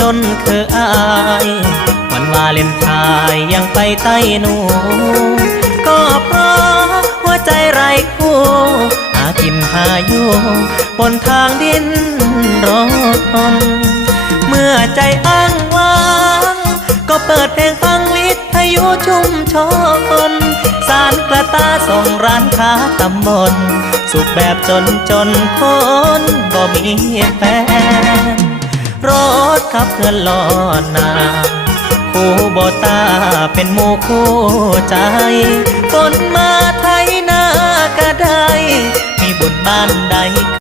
จนเคยอายวันวาเลนไทน์ยังไปใต้หนูก็เพราะหัวใจไร้คู่หากินหาอยู่บนทางดินรนเมื่อใจอ้างว้างก็เปิดเพลงฟังวิทยุชุมชนสารกระตาส่งร้านค้าตำบลสุขแบบจนคนก็มีแฟนรถขับเพื่อนล้อนนาคู่โบตาเป็นหมู่คู่ใจฝนมาทา